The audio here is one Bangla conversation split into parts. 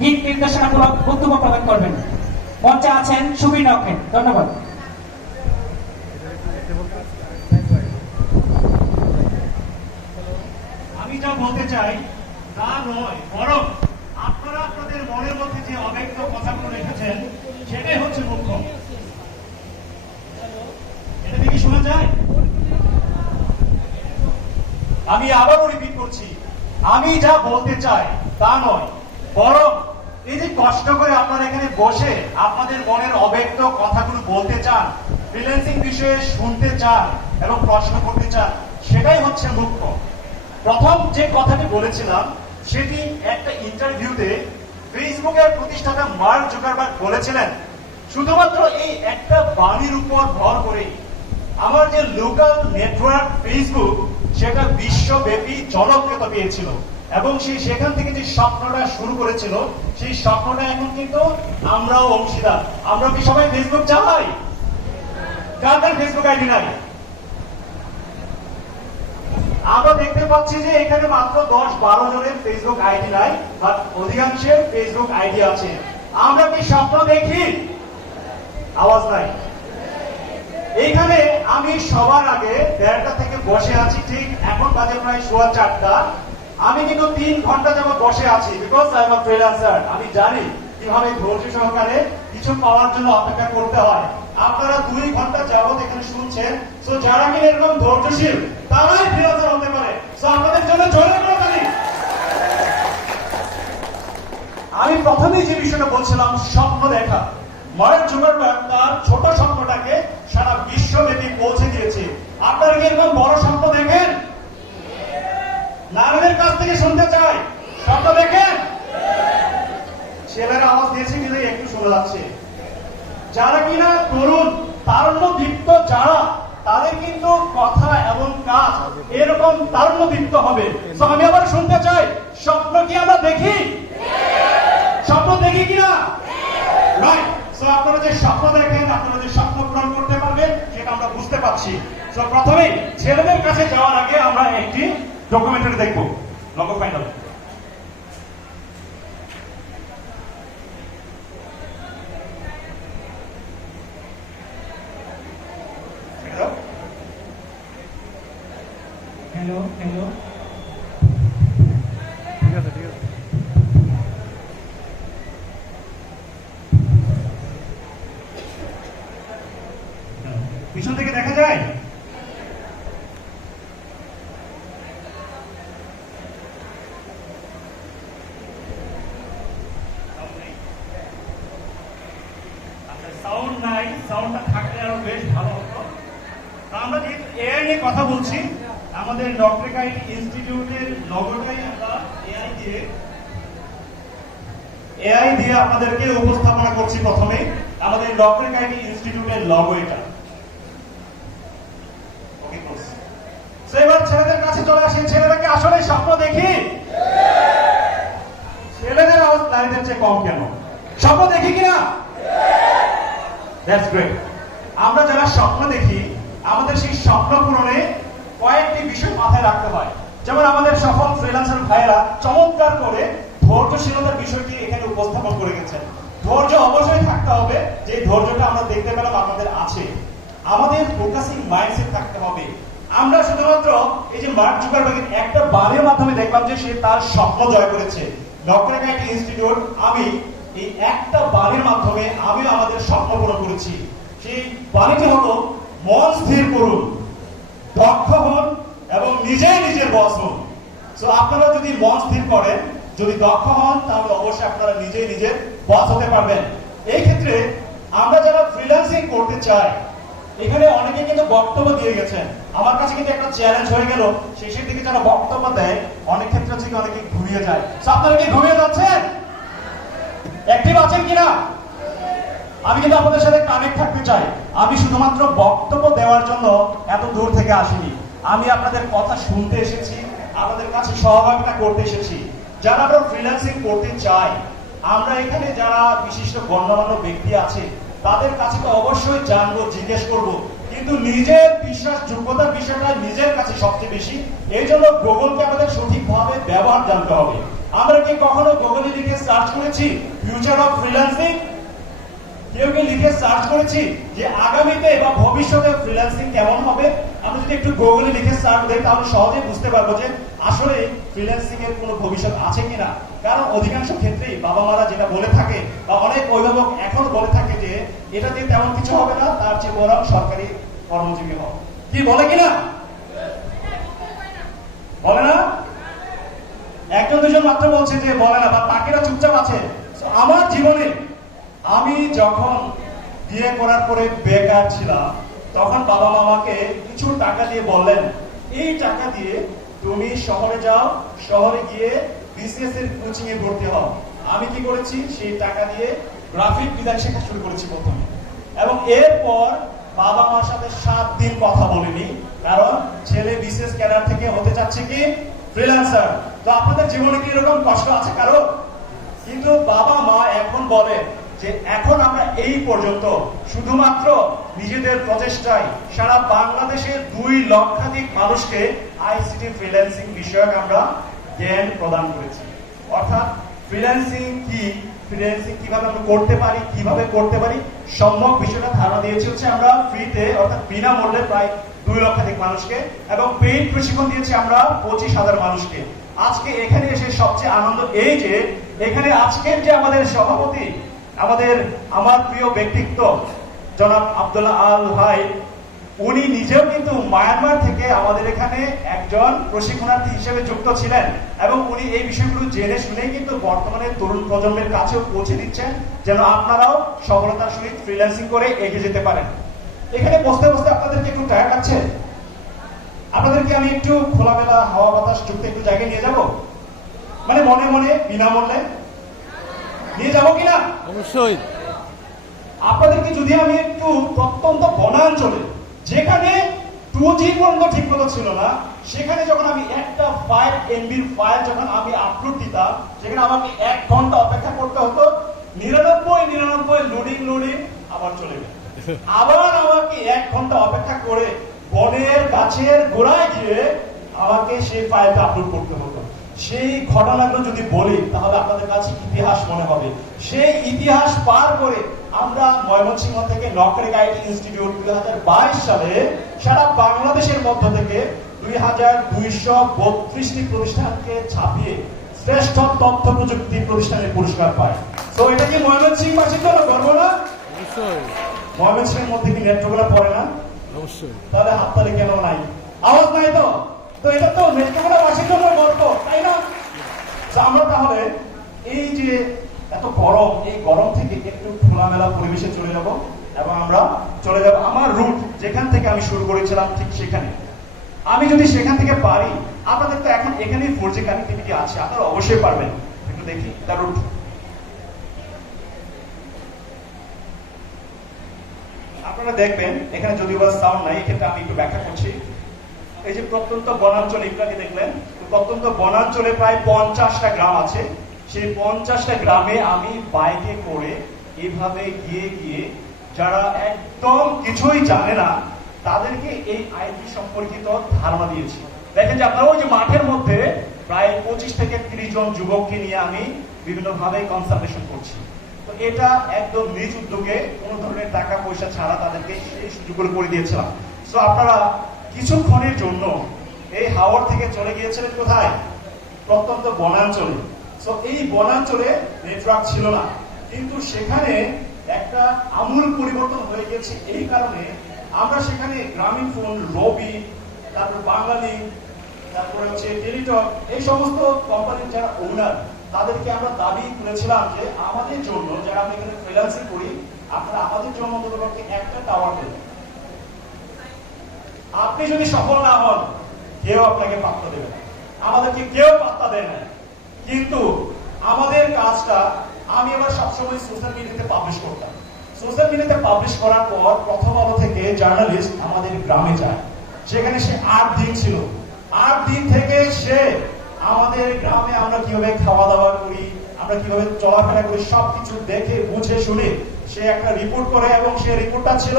দিক নির্দেশনামূলক বক্তব্য প্রদান করবেন। মঞ্চে আছেন সুবীর নকরেন। ধন্যবাদ। আমি যা বলতে চাই তা নয়, বরং আপনারা আপনাদের মনের মধ্যে যে অব্যক্ত কথাগুলো রেখেছেন সেটাই হচ্ছে মুখ্য। এটা কি শোনা যায়? আমি আবারও রিপিট করছি, আমি যা বলতে চাই তা নয়, বরং এই যে কষ্ট করে আপনারা এখানে বসে আপনাদের মনের অব্যক্ত কথাগুলো বলতে চান, ফ্রিল্যান্সিং বিষয়ে শুনতে চান এবং প্রশ্ন করতে চান, সেটাই হচ্ছে মুখ্য। প্রথম যে কথাটি বলেছিলাম সেটি একটা ইন্টারভিউতে ফেসবুকের প্রতিষ্ঠাতা মার্ক জুকারবার্গ বলেছিলেন, শুধুমাত্র এই একটা বাণীর উপর ভর করে আমার যে লোকাল নেটওয়ার্ক ফেসবুক সেটা বিশ্বব্যাপী জনপ্রিয়তা পেয়েছিল এবং সেখান থেকে যে স্বপ্নটা শুরু করেছিল সেই স্বপ্নটা এখন কিন্তু আমরাও অংশীদার। আমরা কি সবাই ফেসবুক চালাই? কার কার ফেসবুক আইডি নাই? আমরা দেখতে পাচ্ছি যে এখানে মাত্র 10-12 জনের ফেসবুক আইডি নাই, আর অধিকাংশের ফেসবুক আইডি আছে। আমরা কি স্বপ্ন দেখি? আওয়াজ নাই। এইখানে আমি সবার আগে 1:30টা থেকে বসে আছি, ঠিক এখন বাজে প্রায় 4:15। আমি কিন্তু 3 ঘন্টা যাবত বসে আছি, because I am a freelancer. আমি জানি কিভাবে ধৈর্য সহকারে কিছু পাওয়ার জন্য অপেক্ষা করতে হয়। আপনারা 2 ঘন্টা যাবত এখানে শুনছেন, সো যারা কি এরকম ধৈর্যশীল তারাই ফ্রিল্যান্সার হতে পারে। সো আপনাদের জন্য জোরে করে তালি। আমি প্রথমেই যে বিষয়টা বলছিলাম, স্বপ্ন দেখা। মার্ক জুকারবার্গ তার ছোট স্বপ্নটাকে সারা বিশ্বব্যাপী পৌঁছে দিয়েছে। আপনারা কি এরকম বড় স্বপ্ন দেখেন? নারীদের কাছ থেকে শুনতে চাই, স্বপ্ন দেখেন? ছেলেরা আওয়াজ দিয়েছে কিন্তু একটু শোনা যাচ্ছে। যারা কিনা তরুণ তারুণ্যদীপ্ত যারা, তাদের কিন্তু কথা এবং কাজ এরকম তারুণ্যদীপ্ত হবে। তো আমি আবার শুনতে চাই, স্বপ্ন কি আমরা দেখি? স্বপ্ন দেখি কিনা? রাইট। সো আপনারা যে স্বপ্ন দেখেন, আপনারা যে স্বপ্ন পূরণ করতে পারবেন সেটা আমরা বুঝতে পারছি। সো প্রথমেই ছেলেদের কাছে যাওয়ার আগে আমরা একটি ডকুমেন্টারি দেখব, লগো ফাইনাল। হ্যালো হ্যালো, ঠিক আছে ঠিক আছে। পিছন থেকে দেখা যায়? সাউন্ড নাই, সাউন্ডটা থাকলে আরো বেশ ভালো হতো। আমরা যেহেতু এআই নিয়ে কথা বলছি, আমাদের ডক্টর আইটি ইনস্টিটিউটের লগোটাই আমরা এআই দিয়ে আপনাদেরকে উপস্থাপনা করছি। প্রথমে আমাদের ডক্টর আইটি ইনস্টিটিউটের লগো এটা। ওকে ক্লোজ। সো এবার ছেলেদের কাছে চলে আসি। ছেলেরা কি আসলে স্বপ্ন দেখি? ছেলেদের আওয়াজ নারীদের চেয়ে কম কেন? স্বপ্ন দেখি কিনা? That's great. আমরা যারা স্বপ্ন দেখি, আমাদের সেই স্বপ্ন পূরণে কয়েকটি বিষয় মাথায় রাখতে হয়। যেমন আমাদের সফল ফ্রিল্যান্সার ভাইয়েরা চমৎকার করে ধৈর্যশীলতার বিষয়টি এখানে উপস্থাপন করে গেছেন। ধৈর্য অবশ্যই থাকতে হবে, যে ধৈর্যটা আমরা দেখতে পেলাম আপনাদের আছে। আমাদের ফোকাসিং মাইন্ডসেট থাকতে হবে। আমরা শুধুমাত্র এই যে মার্ক জুকারবার্গের একটা বাণীর মাধ্যমে দেখলাম যে সে তার স্বপ্ন জয় করেছে। ডক্টর আইটি ইনস্টিটিউট, আমি এই একটা বাণীর মাধ্যমে আমিও আমাদের স্বপ্ন পূরণ করেছি। সেই বাণীটি হলো, মন স্থির করুন, দক্ষ হন এবং নিজেই নিজের বস হন। সো আপনারা যদি মন স্থির করেন, যদি দক্ষ হন, তাহলে অবশ্যই আপনারা নিজেই নিজের বস হতে পারবেন। এই ক্ষেত্রে আমরা যারা ফ্রিল্যান্সিং করতে চাই, এখানে অনেকে কিন্তু বক্তব্য দিয়ে গেছেন। আমার কাছে কিন্তু একটা চ্যালেঞ্জ হয়ে গেল, শেষের দিকে যারা বক্তব্য দেয় অনেক ক্ষেত্রে থেকে অনেকে ঘুরিয়ে যায়। আপনারা কি ঘুরিয়ে যাচ্ছেন? অ্যাক্টিভ আছেন কিনা? আমি কিন্তু আপনাদের সাথে কানেক্ট থাকতে চাই। আমি শুধুমাত্র বক্তব্য দেওয়ার জন্য এত দূর থেকে আসিনি। আমি আপনাদের কথা শুনতে এসেছি, আপনাদের কাছে সহযোগিতা করতে এসেছি। যারা আমরা ফ্রিল্যান্সিং করতে চাই, আমরা এখানে যারা বিশিষ্ট গণ্যমান্য ব্যক্তি আছে তাদের কাছে তো অবশ্যই জানবো, জিজ্ঞেস করব, কিন্তু নিজের বিশ্বাসযোগ্যতার বিষয়টা নিজের কাছে সবচেয়ে বেশি। এই জন্য গুগলকে আমাদের সঠিকভাবে ব্যবহার জানতে হবে। আমরা কি কখনো গুগলে লিখে সার্চ করেছি ফিউচার অফ ফ্রিল্যান্সিং? কেউ কি লিখে সার্চ করেছি যে আগামীতে বা ভবিষ্যতে ফ্রিল্যান্সিং কেমন হবে? আমরা যদি একটু গুগলে লিখে সার্চ করি তাহলে সহজেই বুঝতে পারবো যে আসলে ফ্রিল্যান্সিং এর কোনো ভবিষ্যৎ আছে কিনা। কারণ অধিকাংশ ক্ষেত্রেই বাবা মারা যেটা বলে থাকে বা অনেক অভিভাবক এখনো বলে থাকে যে এটা দিয়ে তেমন কিছু হবে না, তার চেয়ে বরং সরকারি কর্মজীবী হবে। কি বলে কিনা? বলে না? একজন দুজন মাত্র বলছে যে বলে না, বা তাকেরা চুপচাপ আছে। আমার জীবনে আমি যখন বিয়ে করার পরে বেকার ছিলাম তখন বাবা মামাকে কিছু টাকা দিয়ে বললেন, এই টাকা দিয়ে তুমি শহরে যাও, শহরে গিয়ে বিসিএস এর কোচিং এ ভর্তি হও। আমি কি করেছি? সেই টাকা দিয়ে গ্রাফিক ডিজাইন শেখা শুরু করেছি প্রথমে, এবং এরপর বাবা মার সাথে 7 দিন কথা বলিনি, কারণ ছেলে বিসিএস ক্যাডার থেকে হতে চাচ্ছে কি ফ্রিল্যান্সার। তো আপনাদের জীবনে কি এরকম কষ্ট আছে কারো? কিন্তু বাবা মা এখন বলে যে এখন আমরা এই পর্যন্ত শুধুমাত্র নিজেদের প্রচেষ্টায় সারা বাংলাদেশের 2 লক্ষাধিক মানুষকে আইসিটি ফ্রিল্যান্সিং বিষয়ক আমরা জ্ঞান প্রদান করেছি। অর্থাৎ ফ্রিল্যান্সিং কি, ফ্রিল্যান্সিং কিভাবে আমরা করতে পারি, কিভাবে করতে পারি সম্যক বিষয়টা ধারণা দিয়েছি হচ্ছে আমরা ফ্রিতে, অর্থাৎ বিনামূল্যে প্রায় 2 লক্ষাধিক মানুষকে, এবং পেইড প্রশিক্ষণ দিয়েছি আমরা 25,000 মানুষকে। আজকে এখানে এসে সবচেয়ে আনন্দ এই যে এখানে আজকের যে আমাদের সভাপতি, আমার প্রিয় ব্যক্তিত্ব জনাব আব্দুল্লাহ আল ভাই, উনি নিজেও কিন্তু মায়ানমার থেকে আমাদের এখানে একজন প্রশিক্ষণার্থী হিসেবে যুক্ত ছিলেন, এবং উনি এই বিষয়গুলো জেনে শুনেই কিন্তু বর্তমানে তরুণ প্রজন্মের কাছেও পৌঁছে দিচ্ছেন যেন আপনারাও সফলতার সহিত ফ্রিল্যান্সিং করে এগিয়ে যেতে পারেন। এখানে বসতে বসতে আপনাদেরকে একটু টায়ার্ড লাগছে? আপনাদেরকে আমি একটু খোলামেলা হাওয়া বাতাস যুক্ত একটু জায়গায় নিয়ে যাব, মানে মনে মনে বিনামূল্যে নিয়ে যাবো কিনা? অবশ্যই। আপনাদেরকে যদি আমি একটু প্রত্যন্ত বনাঞ্চলে, যেখানে 2G পর্যন্ত ঠিক মতো ছিল না, সেখানে যখন আমি একটা 5 MB ফাইল যখন আমি আপলোড দিতাম, সেখানে আমাকে 1 ঘন্টা অপেক্ষা করতে হতো, 99 লোডিং আবার চলে গেল। আবার আমাকে 1 ঘন্টা অপেক্ষা করে বনের গাছের গোড়ায় গিয়ে আমাকে সেই ফাইলটা আপলোড করতে হতো। সেই ঘটনাগুলো যদি বলি তাহলে আপনাদের কাছে ইতিহাস মনে হবে। সেই ইতিহাস পার করে আমরা ময়মনসিংহ থেকে নকরি গাইড ইনস্টিটিউট 2022 সালে সারা বাংলাদেশের মধ্য থেকে 2232টি প্রতিষ্ঠানকে ছাপিয়ে শ্রেষ্ঠ তথ্য প্রযুক্তি প্রতিষ্ঠানের পুরস্কার পায়। তো এটা কি ময়মনসিংহবাসীর জন্য গর্ব না? অবশ্যই। ময়মনসিংহের মধ্যে কি নেত্রকোনা পড়ে না? অবশ্যই। তাহলে হাততালি কেন নাই? আওয়াজ নাই তো? তো এটা তো নেত্রকোনাবাসীর জন্য গর্ব, তাই না? আমরা তাহলে এই যে এত গরম, এই গরম থেকে একটু খোলামেলা পরিবেশে চলে যাব, এবং আমরা চলে যাব আমার রুট যেখান থেকে আমি শুরু করেছিলাম ঠিক সেখানে। আমি যদি সেখান থেকে পারি, আপনাদের তো এখন এখানেই 4G কানেক্টিভিটি আছে, আপনারা অবশ্যই পারবেন। একটু দেখি তার রুট। আপনারা দেখবেন এখানে যদিও বা সাউন্ড নাই, এক্ষেত্রে আমি একটু ব্যাখ্যা করছি। এই যে প্রত্যন্ত বনাঞ্চল একটু দেখলেন, প্রত্যন্ত বনাঞ্চলে প্রায় 50টা গ্রাম আছে। সেই 50টা গ্রামে আমি বাইকে করে এইভাবে গিয়ে যারা একদম কিছুই জানে না তাদেরকে এই আইটি সম্পর্কিত ধারণা দিয়েছি। দেখেন যে আপনারা ওই যে মাঠের মধ্যে প্রায় 25 থেকে 30 জন যুবককে নিয়ে আমি বিভিন্নভাবে কনসালটেশন করছি। তো এটা একদম নিজ উদ্যোগে কোনো ধরনের টাকা পয়সা ছাড়া তাদেরকে এই সুযোগগুলো করে দিয়েছিলাম। তো আপনারা কিছুক্ষণের জন্য এই হাওর থেকে চলে গিয়েছিলেন কোথায়? প্রত্যন্ত বনাঞ্চলে। তো এই বনাঞ্চলে নেটওয়ার্ক ছিল না, কিন্তু সেখানে একটা আমূল পরিবর্তন হয়ে গেছে। এই কারণে আমরা সেখানে গ্রামীণ ফোন, রবি, তারপর বাঙালি, তারপরে হচ্ছে টেলিটক, এই সমস্ত কোম্পানির যারা ওনার, তাদেরকে আমরা দাবি করেছিলাম যে আমাদের জন্য, যারা আমরা এখানে ফ্রিল্যান্সিং করি, আপনারা আমাদের জন্য অন্ততপক্ষে একটা টাওয়ার দেন। আপনি যদি সফল না হন, কেউ আপনাকে পাত্তা দেবে না, আমাদেরকে কেউ পাত্তা দেয় না। কিন্তু আমাদের কাজটা আমি এবার সবসময় সোশ্যাল মিডিয়াতে পাবলিশ করতাম। সোশ্যাল মিডিয়াতে পাবলিশ করার পর প্রথম আলো থেকে জার্নালিস্ট আমাদের গ্রামে যায়। সেখানে সে 8 দিন ছিল। 8 দিন থেকে সে আমাদের গ্রামে আমরা কিভাবে খাওয়া দাওয়া করি, আমরা কিভাবে চলাফেরা করি, সবকিছু দেখে বুঝে শুনে সে একটা রিপোর্ট করে, এবং সে রিপোর্টটা ছিল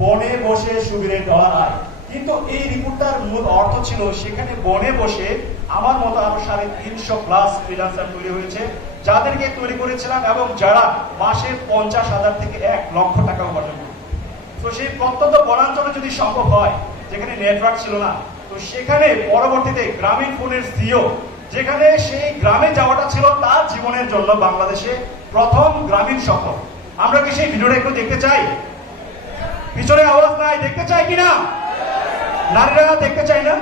বনে বসে সুবীরের ডলার আয়। কিন্তু এই রিপোর্টটার মূল অর্থ ছিল সেখানে বনে বসে আমার মতো আরো 350+ ফ্রিল্যান্সার তৈরি হয়েছে, যাদেরকে তৈরি করেছিলাম এবং যারা মাসে 50,000 থেকে 1 লক্ষ টাকা উপার্জন করে। তো সেই প্রত্যন্ত বনাঞ্চলে যদি সম্ভব হয়, যেখানে নেটওয়ার্ক ছিল না, তো সেখানে পরবর্তীতে গ্রামীণ ফোনের সিও, যেখানে সেই গ্রামে যাওয়াটা ছিল তার জীবনের জন্য বাংলাদেশে প্রথম গ্রামীণ সফর। আমরা কি সেই ভিডিওটা একটু দেখতে চাই? পিছনে আওয়াজ নাই, দেখতে চাই কিনা? নারীরা দেখতে চাই না?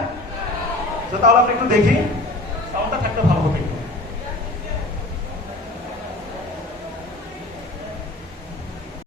তো তাহলে আমরা একটু দেখি, সাউন্ডটা থাকলে ভালো।